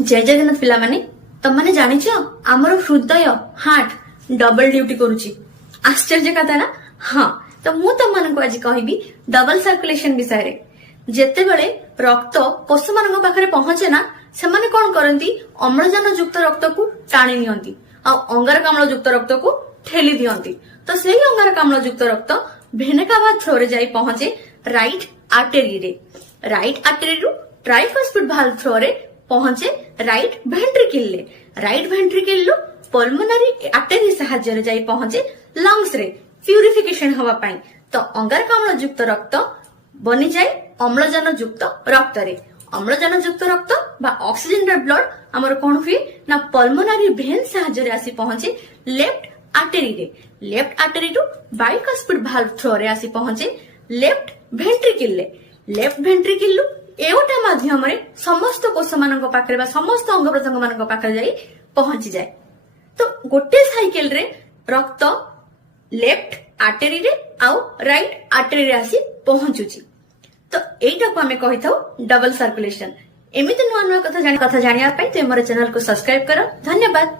जय जगन्नाथ पिला माने तमने जानिछ आमर हृदय हार्ट डबल ड्यूटी करूची आश्चर्य कथा ना। हाँ तो मु तमन को आज कहबी डबल सर्कुलेशन विषय रे। जेते बेले रक्त पशु मान पाखरे पहुंचे ना से माने कोन करंती अम्लजान युक्त रक्त को टाणी नियंती आ अंगारकाम्ल युक्त रक्त को ठेली दियंती। तो सेही अंगारकाम्ल युक्त रक्त भेनकावा थ्रो रे जाई पहुंचे राइट आर्टेरी रे। राइट आर्टेरी रु ट्राइफॉस्फेट वाल्व थ्रो रे पहुंचे राइट वेंट्रिकल ले। राइट वेंट्रिकल रु पल्मोनरी आर्टेरी सहाय्य रे जाई पहुंचे लंग्स रे प्यूरिफिकेशन हवा पाई। तो अंगारकाम्ल युक्त रक्त बनी जाए अम्लजान युक्त रक्त रे। अम्लजान युक्त रक्त बा ऑक्सीजन ब्लड हमर कोन हुए ना पल्मोनरी वेन सहाय्य रे आसी पहुंचे लेफ्ट आर्टेरी रे। लेफ्ट आर्टेरी रु बाइकास्पिड वाल्व थ्रो रे आसी पहुंचे लेफ्ट वेंट्रिकल ले। लेफ्ट वेंट्रिकल रु एवटा माध्यम रे समस्त कोष मानक पाखरे बा समस्त अंग प्रत्यंग मानक पाखरे जाई पहुंची जाए। तो गोटे साइकिल रे रक्त लेफ्ट आर्टेरी रे आउ राइट आर्टेरी रे आसी पहुंचुची। तो एटा को हमें कहि थाउ डबल सर्कुलेशन। एमिति नुआ नुआ कथा जानिया पई ते हमर चैनल को सब्सक्राइब करो। धन्यवाद।